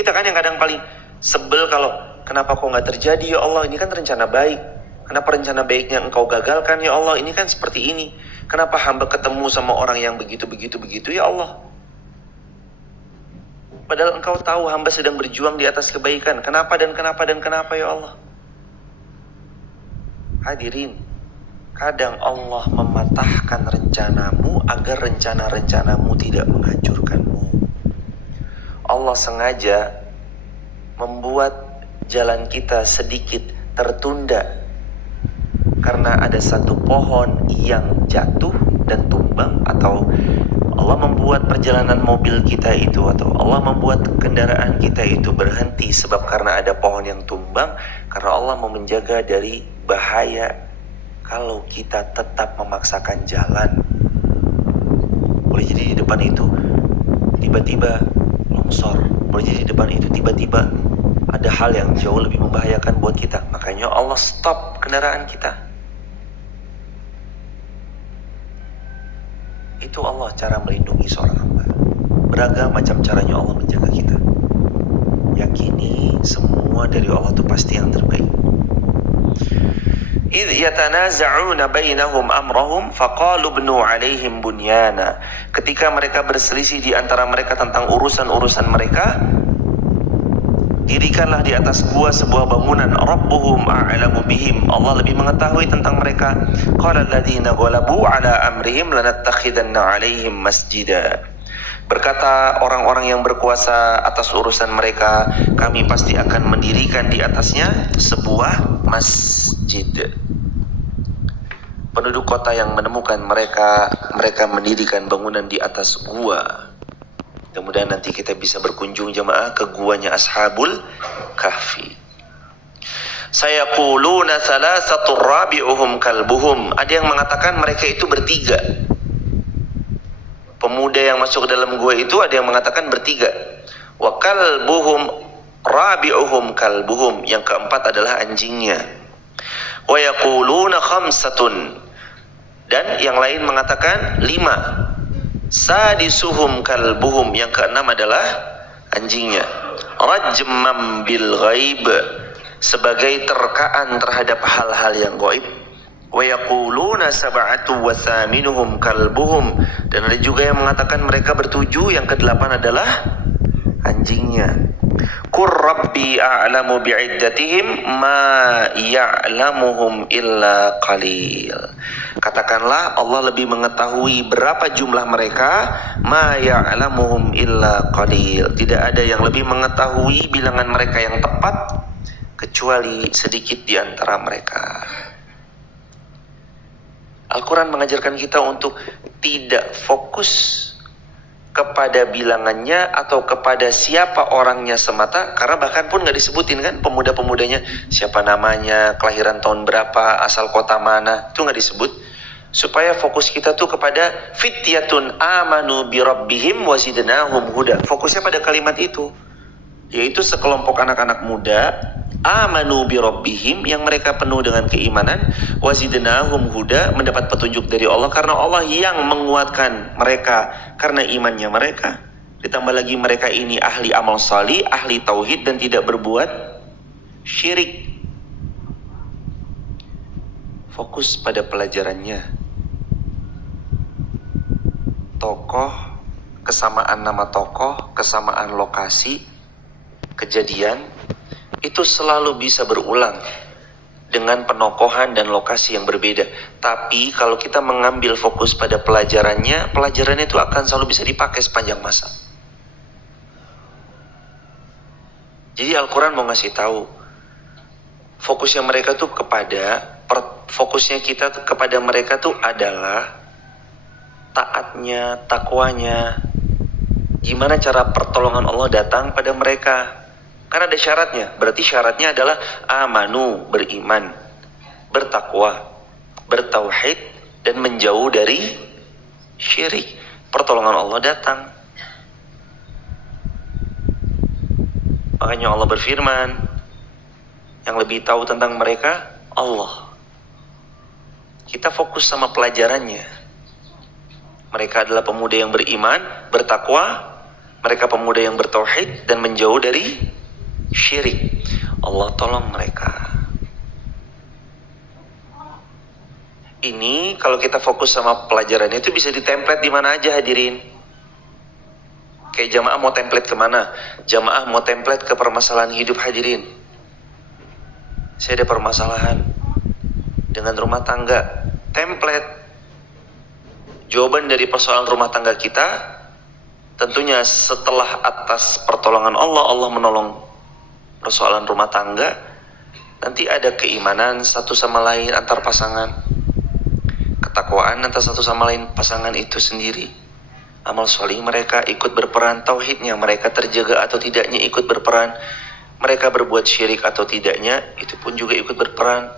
Kita kan yang kadang paling sebel kalau kenapa kok nggak terjadi ya Allah, ini kan rencana baik. Kenapa rencana baiknya engkau gagalkan ya Allah, ini kan seperti ini. Kenapa hamba ketemu sama orang yang begitu ya Allah. Padahal engkau tahu hamba sedang berjuang di atas kebaikan. Kenapa ya Allah. Hadirin, kadang Allah mematahkan rencanamu agar rencana-rencanamu tidak menghancurkanmu. Allah sengaja membuat jalan kita sedikit tertunda karena ada satu pohon yang jatuh dan tumbang, atau Allah membuat perjalanan mobil kita itu, atau Allah membuat kendaraan kita itu berhenti sebab karena ada pohon yang tumbang, karena Allah mau menjaga dari bahaya kalau kita tetap memaksakan jalan. Boleh jadi di depan itu tiba-tiba longsor, boleh jadi di depan itu tiba-tiba ada hal yang jauh lebih membahayakan buat kita. Makanya Allah stop kendaraan kita. Itu Allah cara melindungi seorang hamba. Beragam macam caranya Allah menjaga kita. Yakini semua dari Allah itu pasti yang terbaik. إِذْ يَتَنَازَعُونَ بَيْنَهُمْ أَمْرَهُمْ فَقَالُوا ابْنُوا عَلَيْهِمْ بُنْيَانًا. Ketika mereka berselisih di antara mereka tentang urusan-urusan mereka, dirikanlah di atas gua sebuah bangunan. Rabbuhum a'lamu bihim. Allah lebih mengetahui tentang mereka. Qala alladziina ghalabu 'ala amrihim lanattakhidanna 'alaihim masjida. Berkata orang-orang yang berkuasa atas urusan mereka, kami pasti akan mendirikan di atasnya sebuah masjid. Penduduk kota yang menemukan mereka mendirikan bangunan di atas gua. Kemudian nanti kita bisa berkunjung jemaah ke guanya Ashabul Kahfi. Sayaquluna thalathatur rabi'uhum kalbuhum. Ada yang mengatakan mereka itu bertiga. Pemuda yang masuk ke dalam gua itu ada yang mengatakan bertiga. Wa kalbuhum rabi'uhum kalbuhum. Yang keempat adalah anjingnya. Wa yaquluna khamsatun. Dan yang lain mengatakan 5. Sadisuhum kalbuhum. Yang keenam adalah anjingnya. Rajmam bil ghaib. Sebagai terkaan terhadap hal-hal yang gaib. Wa yaquluna sab'atu wa thaminuhum kalbuhum. Dan ada juga yang mengatakan mereka bertujuh, yang kedelapan adalah anjingnya. Qur rabbi a'lamu bi'iddatihim ma ya'lamuhum illa qalil. Katakanlah Allah lebih mengetahui berapa jumlah mereka. Ma ya'lamuhum illa qalil. Tidak ada yang lebih mengetahui bilangan mereka yang tepat kecuali sedikit di antara mereka. Al-Quran mengajarkan kita untuk tidak fokus kepada bilangannya atau kepada siapa orangnya semata, karena bahkan pun nggak disebutin kan pemuda-pemudanya, siapa namanya, kelahiran tahun berapa, asal kota mana, itu nggak disebut. Supaya fokus kita tuh kepada fityatun amanu bi rabbihim wa zidnahum huda. Fokusnya pada kalimat itu, yaitu sekelompok anak-anak muda amanu bi rabbihim, yang mereka penuh dengan keimanan, wa zidnahum huda, mendapat petunjuk dari Allah karena Allah yang menguatkan mereka karena imannya mereka. Ditambah lagi mereka ini ahli amal salih, ahli tauhid dan tidak berbuat syirik. Fokus pada pelajarannya. Tokoh, kesamaan nama tokoh, kesamaan lokasi, kejadian itu selalu bisa berulang dengan penokohan dan lokasi yang berbeda. Tapi kalau kita mengambil fokus pada pelajarannya itu akan selalu bisa dipakai sepanjang masa. Jadi Al-Quran mau ngasih tahu, fokusnya mereka tuh fokusnya kita tuh kepada mereka tuh adalah taatnya, takwanya. Gimana cara pertolongan Allah datang pada mereka? Karena ada syaratnya. Berarti syaratnya adalah amanu, beriman, bertakwa, bertauhid, dan menjauh dari syirik. Pertolongan Allah datang. Makanya Allah berfirman, yang lebih tahu tentang mereka Allah. Kita fokus sama pelajarannya. Mereka adalah pemuda yang beriman, bertakwa, mereka pemuda yang bertauhid dan menjauh dari syirik. Allah tolong mereka. Ini kalau kita fokus sama pelajarannya itu bisa ditemplate di mana aja hadirin. Kayak jamaah mau template kemana? Jamaah mau template ke permasalahan hidup hadirin. Saya ada permasalahan dengan rumah tangga. Template. Jawaban dari persoalan rumah tangga kita, tentunya setelah atas pertolongan Allah, Allah menolong persoalan rumah tangga. Nanti ada keimanan satu sama lain antar pasangan. Ketakwaan antara satu sama lain pasangan itu sendiri, amal soleh mereka ikut berperan, tauhidnya mereka terjaga atau tidaknya ikut berperan, mereka berbuat syirik atau tidaknya itu pun juga ikut berperan.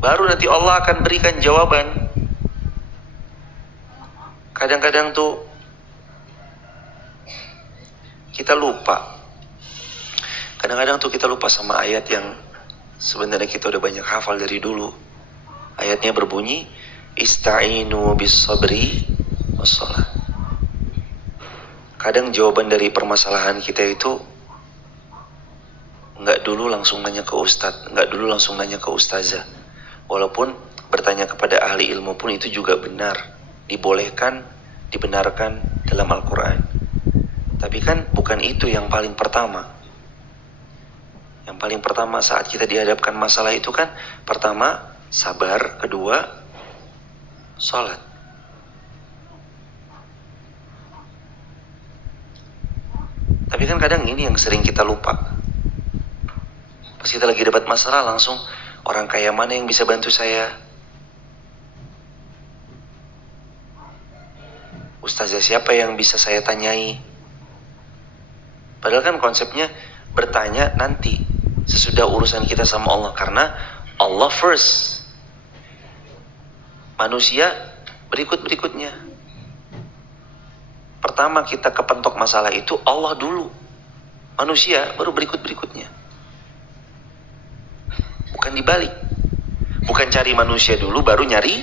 Baru nanti Allah akan berikan jawaban. Kadang-kadang tuh kita lupa. Kadang-kadang tuh kita lupa sama ayat yang sebenarnya kita udah banyak hafal dari dulu. Ayatnya berbunyi, Ista'inu bis sabri wassalah. Kadang jawaban dari permasalahan kita itu nggak dulu langsung nanya ke ustadz, nggak dulu langsung nanya ke ustazah. Walaupun bertanya kepada ahli ilmu pun itu juga benar, dibolehkan, dibenarkan dalam Al-Quran. Tapi kan bukan itu yang paling pertama. Yang paling pertama saat kita dihadapkan masalah itu kan, pertama sabar, kedua sholat. Tapi kan kadang ini yang sering kita lupa. Pas kita lagi dapat masalah langsung, orang kaya mana yang bisa bantu saya? Ustazah siapa yang bisa saya tanyai? Padahal kan konsepnya bertanya nanti sesudah urusan kita sama Allah, karena Allah first, manusia berikut-berikutnya. Pertama kita kepentok masalah itu Allah dulu, manusia baru berikut-berikutnya. Bukan dibalik, bukan cari manusia dulu baru nyari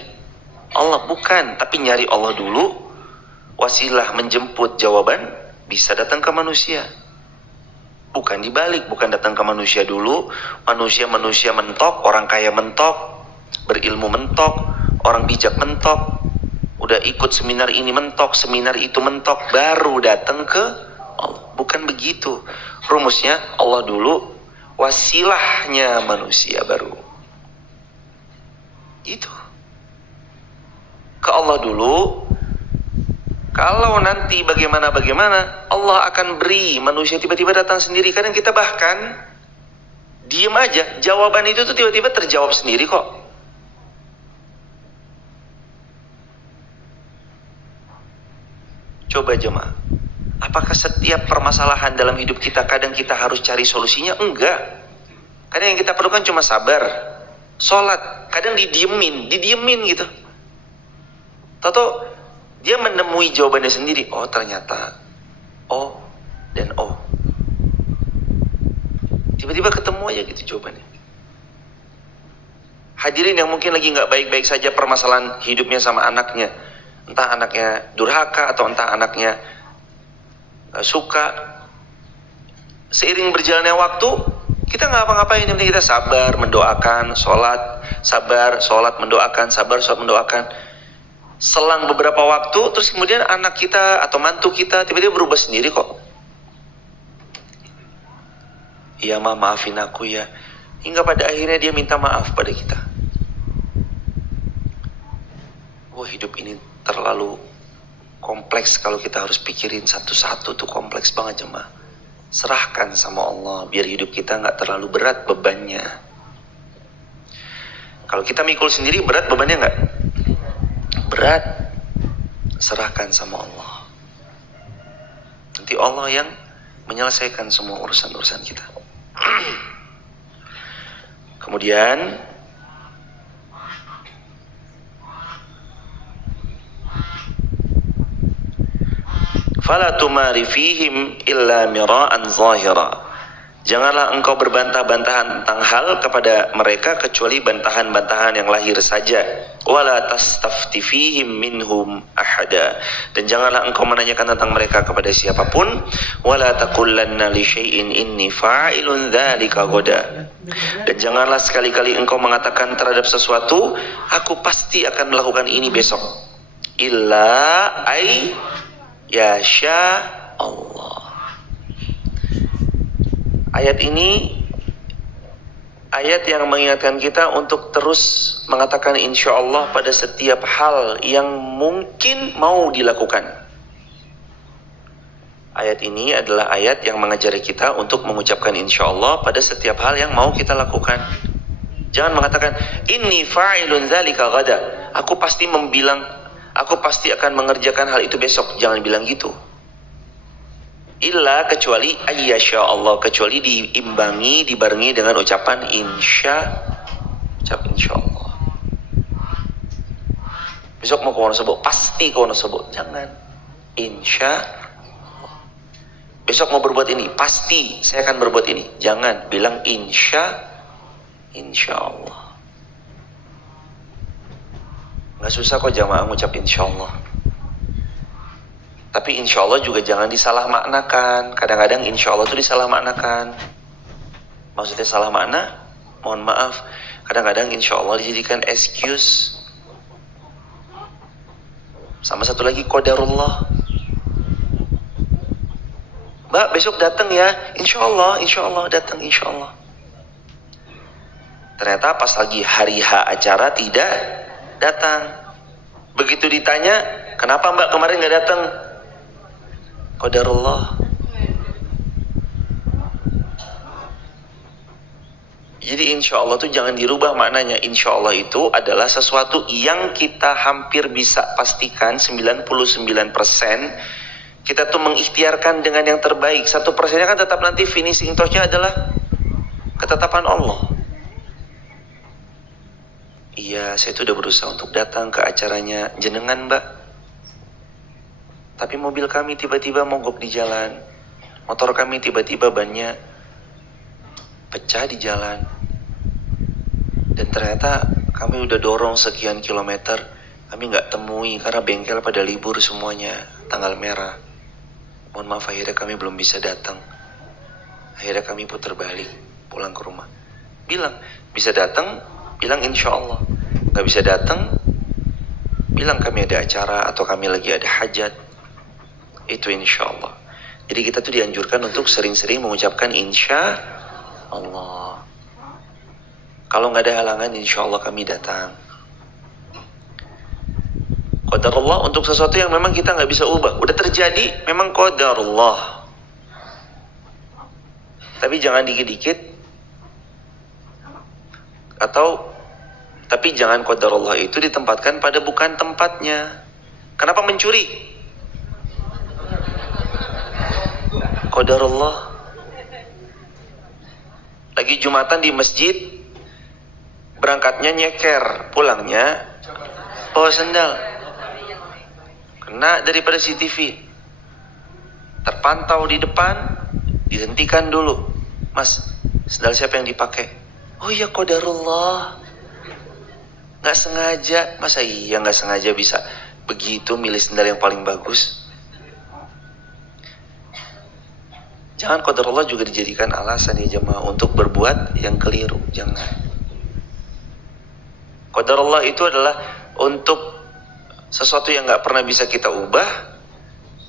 Allah, bukan, tapi nyari Allah dulu, wasilah menjemput jawaban bisa datang ke manusia. Bukan dibalik, bukan datang ke manusia dulu, manusia mentok, orang kaya mentok, berilmu mentok, orang bijak mentok, udah ikut seminar ini mentok, seminar itu mentok, baru datang ke Allah. Bukan begitu rumusnya. Allah dulu, wasilahnya manusia baru. Itu ke Allah dulu. Kalau nanti bagaimana Allah akan beri, manusia tiba-tiba datang sendiri. Kadang kita bahkan diem aja, jawaban itu tuh tiba-tiba terjawab sendiri kok. Coba jemaah, apakah setiap permasalahan dalam hidup kita kadang kita harus cari solusinya? Enggak. Kadang yang kita perlukan cuma sabar, sholat. Kadang didiemin gitu. Tahu dia menemui jawabannya sendiri. Oh ternyata oh dan oh, tiba-tiba ketemu aja gitu jawabannya. Hadirin yang mungkin lagi nggak baik-baik saja permasalahan hidupnya sama anaknya, entah anaknya durhaka atau entah anaknya suka, seiring berjalannya waktu kita nggak apa-ngapain, yang penting kita sabar, mendoakan, sholat, sabar, sholat, mendoakan, sabar, sholat, mendoakan. Selang beberapa waktu, terus kemudian anak kita atau mantu kita tiba-tiba berubah sendiri kok. Iya ma, maafin aku ya. Hingga pada akhirnya dia minta maaf pada kita. Wah, hidup ini terlalu kompleks kalau kita harus pikirin satu-satu, tuh kompleks banget jemaah. Serahkan sama Allah biar hidup kita nggak terlalu berat bebannya. Kalau kita mikul sendiri berat bebannya nggak? Berat. Serahkan sama Allah. Nanti Allah yang menyelesaikan semua urusan-urusan kita. Kemudian fala tumari fihim illa mira'an zahira. Janganlah engkau berbantah-bantahan tentang hal kepada mereka kecuali bantahan-bantahan yang lahir saja. Wala tastafti fihim minhum ahada. Dan janganlah engkau menanyakan tentang mereka kepada siapapun. Wala taqullanna li syai'in inni fa'ilun dzalika ghadan. Dan janganlah sekali-kali engkau mengatakan terhadap sesuatu, aku pasti akan melakukan ini besok. Illa ay yasha Allah. Ayat ini ayat yang mengingatkan kita untuk terus mengatakan insya Allah pada setiap hal yang mungkin mau dilakukan. Ayat ini adalah ayat yang mengajari kita untuk mengucapkan insya Allah pada setiap hal yang mau kita lakukan. Jangan mengatakan inni fa'ilun dzalika ghada. Aku pasti akan mengerjakan hal itu besok. Jangan bilang gitu. Illa kecuali ayyasha Allah, kecuali dibarengi dengan ucapan insya Allah. Besok mau ke Wonosobo, pasti ke Wonosobo. Jangan insya Allah. Besok mau berbuat ini, pasti saya akan berbuat ini. Jangan bilang insya Allah. Nggak susah kok jamaah ngucap insya Allah. Tapi insya Allah juga jangan disalahmaknakan. Kadang-kadang insya Allah itu disalahmaknakan. Maksudnya salah makna, mohon maaf. Kadang-kadang insya Allah dijadikan excuse. Sama satu lagi qadarullah. Mbak besok datang ya, insya Allah datang insya Allah. Ternyata pas lagi hari H acara tidak datang. Begitu ditanya, kenapa mbak kemarin nggak datang? Qadarullah. Jadi insya Allah itu jangan dirubah maknanya. Insya Allah itu adalah sesuatu yang kita hampir bisa pastikan 99% kita tuh mengikhtiarkan dengan yang terbaik. 1%-nya kan tetap nanti finishing touch-nya adalah ketetapan Allah. Iya, saya tuh udah berusaha untuk datang ke acaranya jenengan mbak. Tapi mobil kami tiba-tiba mogok di jalan. Motor kami tiba-tiba bannya pecah di jalan. Dan ternyata kami udah dorong sekian kilometer. Kami nggak temui karena bengkel pada libur semuanya. Tanggal merah. Mohon maaf akhirnya kami belum bisa datang. Akhirnya kami putar balik. Pulang ke rumah. Bilang, bisa datang, bilang insya Allah. Nggak bisa datang, bilang kami ada acara atau kami lagi ada hajat. Itu insya Allah. Jadi kita tuh dianjurkan untuk sering-sering mengucapkan insya Allah. Kalau nggak ada halangan, insya Allah kami datang. Qadarullah untuk sesuatu yang memang kita nggak bisa ubah. Udah terjadi, memang qadarullah. Tapi jangan dikit-dikit. Tapi jangan qadarullah itu ditempatkan pada bukan tempatnya. Kenapa mencuri? Qadarullah. Lagi Jumatan di masjid, berangkatnya nyeker, pulangnya bawa sendal. Kena daripada CCTV. Terpantau di depan, dihentikan dulu. Mas, sendal siapa yang dipakai? Oh iya qadarullah. Nggak sengaja. Masa iya nggak sengaja bisa begitu milih sendal yang paling bagus? Jangan qadarullah juga dijadikan alasan ya jemaah untuk berbuat yang keliru. Jangan. Qadarullah itu adalah untuk sesuatu yang nggak pernah bisa kita ubah,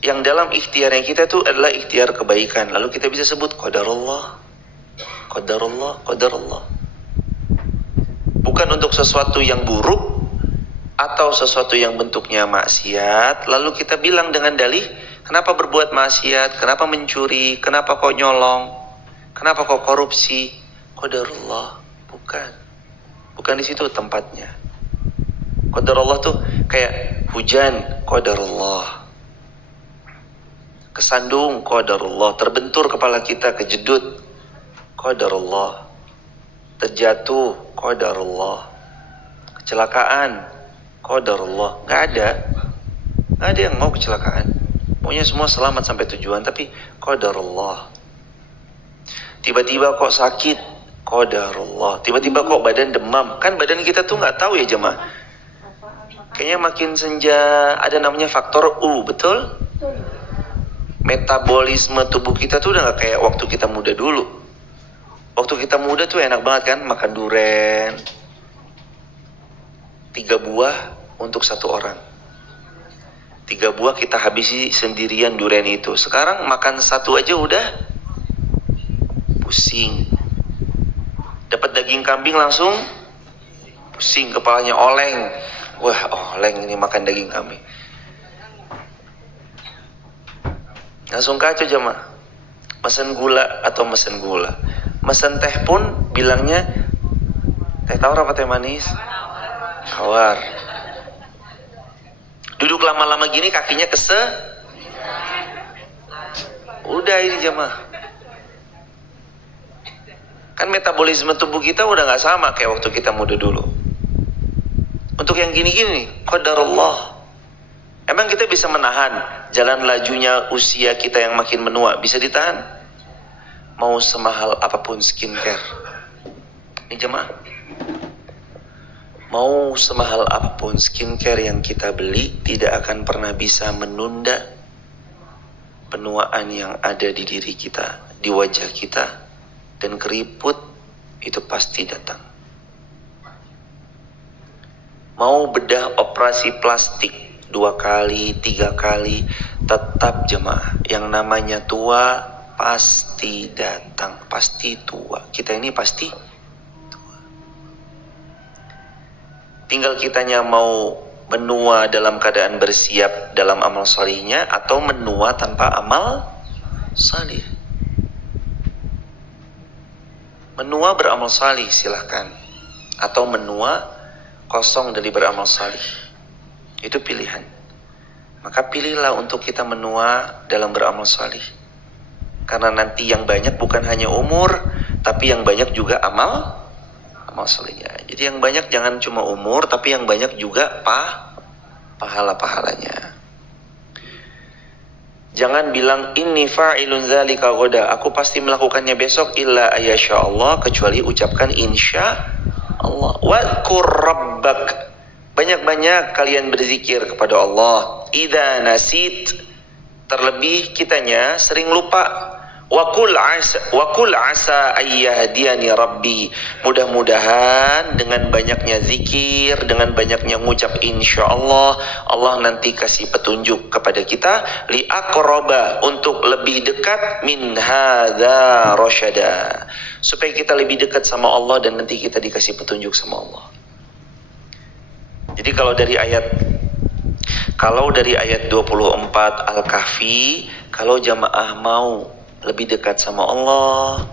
yang dalam ikhtiarnya kita itu adalah ikhtiar kebaikan. Lalu kita bisa sebut qadarullah. Bukan untuk sesuatu yang buruk atau sesuatu yang bentuknya maksiat. Lalu kita bilang dengan dalih, kenapa berbuat maksiat, kenapa mencuri, kenapa kok nyolong, kenapa kok korupsi? Qadarullah. Bukan di situ tempatnya. Qadarullah tuh kayak hujan, qadarullah. Kesandung, qadarullah. Terbentur kepala kita, kejedut, qadarullah. Terjatuh, qadarullah. Kecelakaan, qadarullah. Nggak ada yang mau kecelakaan. Pokoknya semua selamat sampai tujuan, tapi qadarullah. Tiba-tiba kok sakit, qadarullah. Tiba-tiba kok badan demam. Kan badan kita tuh nggak tahu ya jemaah. Kayaknya makin senja ada namanya faktor U, betul? Metabolisme tubuh kita tuh udah nggak kayak waktu kita muda dulu. Waktu kita muda tuh enak banget kan, makan duren 3 buah untuk 1 orang. 3 buah kita habisi sendirian duren itu. Sekarang makan 1 aja udah pusing. Dapat daging kambing langsung pusing, kepalanya oleng. Wah, oleng ini makan daging kambing. Langsung kacau jemaah. Mesen gula atau mesen gula. Mesen teh pun bilangnya teh tawar apa teh manis? Tawar. Duduk lama-lama gini kakinya udah ini jemaah. Kan metabolisme tubuh kita udah gak sama kayak waktu kita muda dulu. Untuk yang gini-gini, qadarullah. Emang kita bisa menahan jalan lajunya usia kita yang makin menua? Bisa ditahan? Mau semahal apapun skincare. Ini jemaah. Mau semahal apapun skincare yang kita beli, tidak akan pernah bisa menunda penuaan yang ada di diri kita, di wajah kita. Dan keriput itu pasti datang. Mau bedah operasi plastik 2 kali, 3 kali, tetap jemaah. Yang namanya tua pasti datang, pasti tua. Kita ini pasti tua. Tinggal kitanya mau menua dalam keadaan bersiap dalam amal salihnya atau menua tanpa amal salih. Menua beramal salih silahkan, atau menua kosong dari beramal salih. Itu pilihan. Maka pilihlah untuk kita menua dalam beramal salih. Karena nanti yang banyak bukan hanya umur, tapi yang banyak juga amal salihnya. Jadi yang banyak jangan cuma umur, tapi yang banyak juga pahala-pahalanya. Jangan bilang inni fa'ilun zalika ghoda, aku pasti melakukannya besok, illa ayyasha Allah, kecuali ucapkan insya Allah. Wadhkur rabbak, banyak-banyak kalian berzikir kepada Allah. Idza nasit, terlebih kitanya sering lupa. Wa qul asa ayyahdiyani rabbi, mudah-mudahan dengan banyaknya zikir, dengan banyaknya ngucap insyaallah, Allah nanti kasih petunjuk kepada kita li aqraba, untuk lebih dekat min hadza rasyada, supaya kita lebih dekat sama Allah dan nanti kita dikasih petunjuk sama Allah. Jadi kalau dari ayat 24 Al-Kahfi, kalau jamaah mau lebih dekat sama Allah,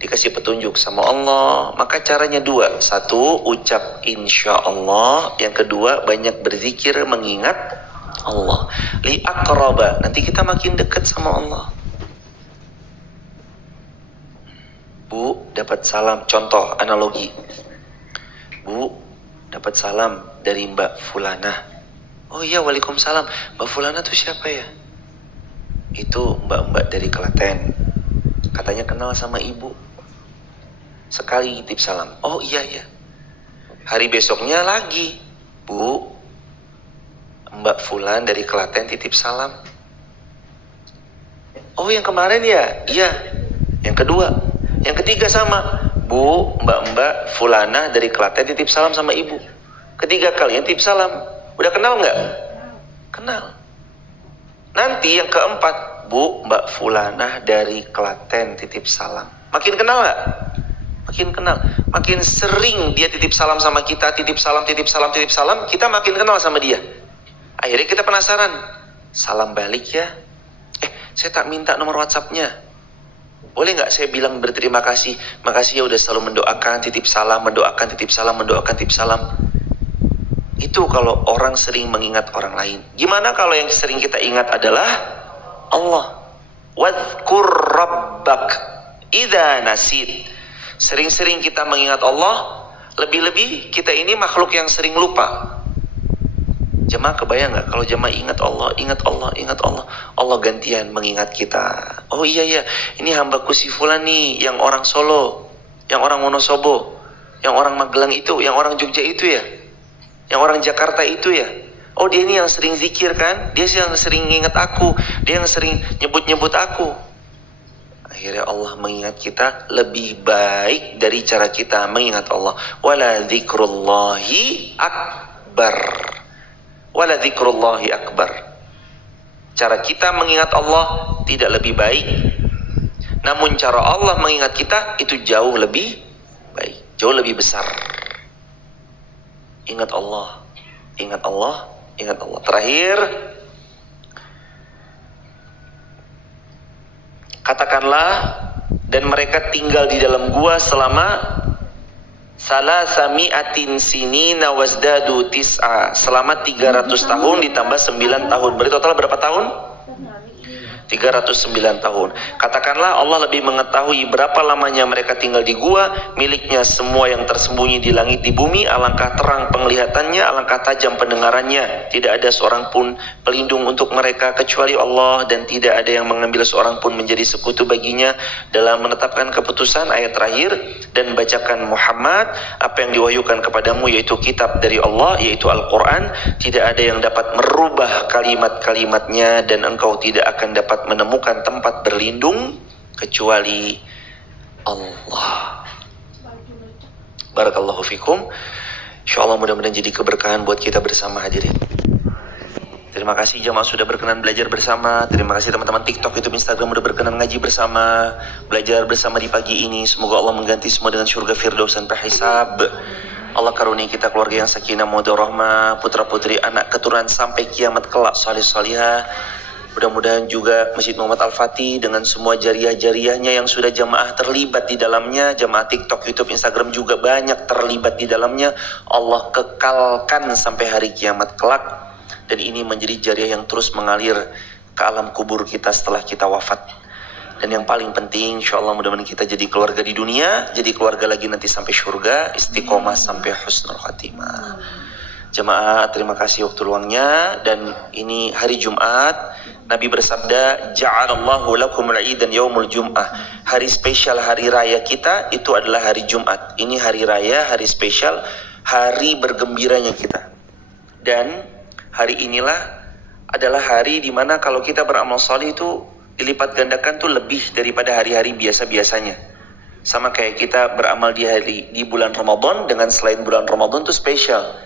dikasih petunjuk sama Allah, maka caranya 2. 1, ucap insya Allah. Yang kedua, banyak berzikir mengingat Allah. Li aqraba, nanti kita makin dekat sama Allah. Bu, dapat salam, contoh analogi. Bu, dapat salam dari Mbak Fulana. Oh iya, waalaikumsalam. Mbak Fulana tuh siapa ya? Itu mbak-mbak dari Klaten, katanya kenal sama ibu, sekali titip salam. Oh iya. Hari besoknya lagi, Bu, Mbak Fulan dari Klaten titip salam. Oh yang kemarin ya? Iya. Yang kedua, yang ketiga sama, Bu, mbak Fulana dari Klaten titip salam sama ibu. Ketiga kali yang titip salam. Udah kenal nggak? Kenal. Nanti yang keempat, Bu, Mbak Fulanah dari Klaten titip salam. Makin kenal gak? Makin kenal. Makin sering dia titip salam sama kita, titip salam, kita makin kenal sama dia. Akhirnya kita penasaran, salam balik ya. Saya tak minta nomor WhatsApp-nya. Boleh gak saya bilang berterima kasih? Makasih ya udah selalu mendoakan, titip salam, mendoakan, titip salam, mendoakan, titip salam. Itu kalau orang sering mengingat orang lain. Gimana kalau yang sering kita ingat adalah Allah? Wadhkur rabbak idza nasit. Sering-sering kita mengingat Allah. Lebih-lebih kita ini makhluk yang sering lupa. Jemaah kebayang gak kalau jemaah ingat Allah, Allah gantian mengingat kita. Oh iya ya, ini hambaku si Fulan nih, yang orang Solo, yang orang Wonosobo, yang orang Magelang itu, yang orang Jogja itu ya, yang orang Jakarta itu ya. Oh dia ini yang sering zikir kan, dia yang sering ingat aku, dia yang sering nyebut-nyebut aku. Akhirnya Allah mengingat kita lebih baik dari cara kita mengingat Allah. Wala dzikrullahi akbar. Wala dzikrullahi akbar. Cara kita mengingat Allah tidak lebih baik, namun cara Allah mengingat kita itu jauh lebih baik, jauh lebih besar. Ingat Allah, ingat Allah, ingat Allah. Terakhir, katakanlah, dan mereka tinggal di dalam gua selama salasami'atin sinina wazdadu tis'a, selama 300 tahun ditambah 9 tahun. Berarti total berapa tahun? 309 tahun. Katakanlah Allah lebih mengetahui berapa lamanya mereka tinggal di gua, miliknya semua yang tersembunyi di langit di bumi, alangkah terang penglihatannya, alangkah tajam pendengarannya. Tidak ada seorang pun pelindung untuk mereka kecuali Allah, dan tidak ada yang mengambil seorang pun menjadi sekutu baginya dalam menetapkan keputusan. Ayat terakhir, dan bacakan Muhammad apa yang diwahyukan kepadamu, yaitu kitab dari Allah, yaitu Al-Quran. Tidak ada yang dapat merubah kalimat-kalimatnya, dan engkau tidak akan dapat menemukan tempat berlindung kecuali Allah. Barakallahu fikum. Insyaallah mudah-mudahan jadi keberkahan buat kita bersama, hadirin. Terima kasih jamaah sudah berkenan belajar bersama. Terima kasih teman-teman TikTok, YouTube, Instagram udah berkenan ngaji bersama, belajar bersama di pagi ini. Semoga Allah mengganti semua dengan surga firdaus tanpa hisab. Allah karunia kita keluarga yang sakinah mawaddah rahmah, putra-putri, anak keturunan sampai kiamat kelak, salih-salihah. Mudah-mudahan juga Masjid Muhammad Al-Fatih dengan semua jariah-jariahnya yang sudah jamaah terlibat di dalamnya, jamaah TikTok, YouTube, Instagram juga banyak terlibat di dalamnya, Allah kekalkan sampai hari kiamat kelak. Dan ini menjadi jariah yang terus mengalir ke alam kubur kita setelah kita wafat. Dan yang paling penting, insyaAllah mudah-mudahan kita jadi keluarga di dunia, jadi keluarga lagi nanti sampai surga, istiqomah sampai husnul khatimah. Jemaah, terima kasih waktu luangnya. Dan ini hari Jumat, Nabi bersabda, ja'alallahu lakum al-idan yaumul jum'ah. Hari spesial, hari raya kita itu adalah hari Jumat. Ini hari raya, hari spesial, hari bergembiranya kita. Dan hari inilah adalah hari dimana kalau kita beramal salih itu dilipat gandakan tuh lebih daripada hari-hari biasa-biasanya. Sama kayak kita beramal di bulan Ramadan dengan selain bulan Ramadan tuh spesial.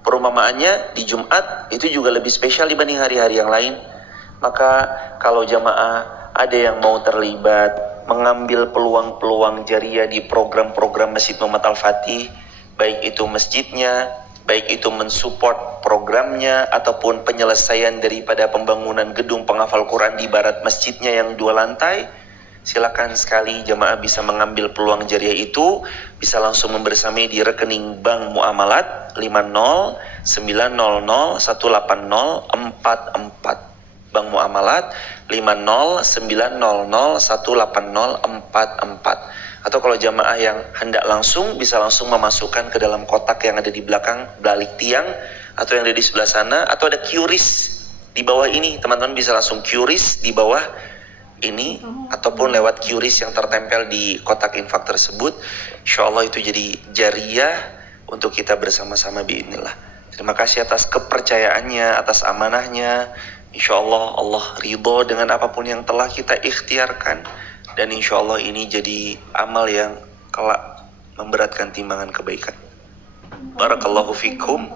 Perumpamaannya di Jumat itu juga lebih spesial dibanding hari-hari yang lain. Maka kalau jamaah ada yang mau terlibat mengambil peluang-peluang jariah di program-program Masjid Muhammad Al-Fatih, baik itu masjidnya, baik itu mensupport programnya, ataupun penyelesaian daripada pembangunan gedung penghafal Quran di barat masjidnya yang 2 lantai, silakan sekali jamaah bisa mengambil peluang jariah itu, bisa langsung membersamai di rekening Bank Muamalat 5090018044. Bank Muamalat 5090018044. Atau kalau jamaah yang hendak langsung bisa langsung memasukkan ke dalam kotak yang ada di belakang balik tiang, atau yang ada di sebelah sana, atau ada QRIS di bawah ini. Teman-teman bisa langsung QRIS di bawah ini, ataupun lewat QRIS yang tertempel di kotak infak tersebut. Insyaallah itu jadi jariah untuk kita bersama-sama biidznillah. Terima kasih atas kepercayaannya, atas amanahnya. Insyaallah Allah ridho dengan apapun yang telah kita ikhtiarkan, dan insyaallah ini jadi amal yang kelak memberatkan timbangan kebaikan. Barakallahu fikum.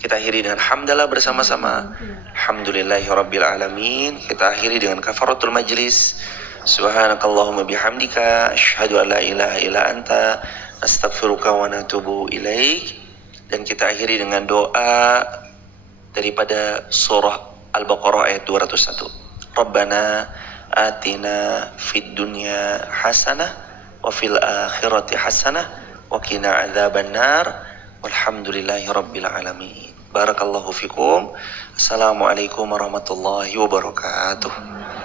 Kita akhiri dengan hamdalah bersama-sama. Alhamdulillahirabbil alamin. Kita akhiri dengan kafaratul majlis. Subhanakallahumma bihamdika asyhadu an la ilaha illa anta astaghfiruka wa natubu ilaik. Dan kita akhiri dengan doa daripada surah Al-Baqarah ayat 201. Rabbana atina fid dunya hasanah wa fil akhirati hasanah wa qina adzabannar walhamdulillahi rabbil alamin. Barakallahu fikum. Assalamualaikum warahmatullahi wabarakatuh.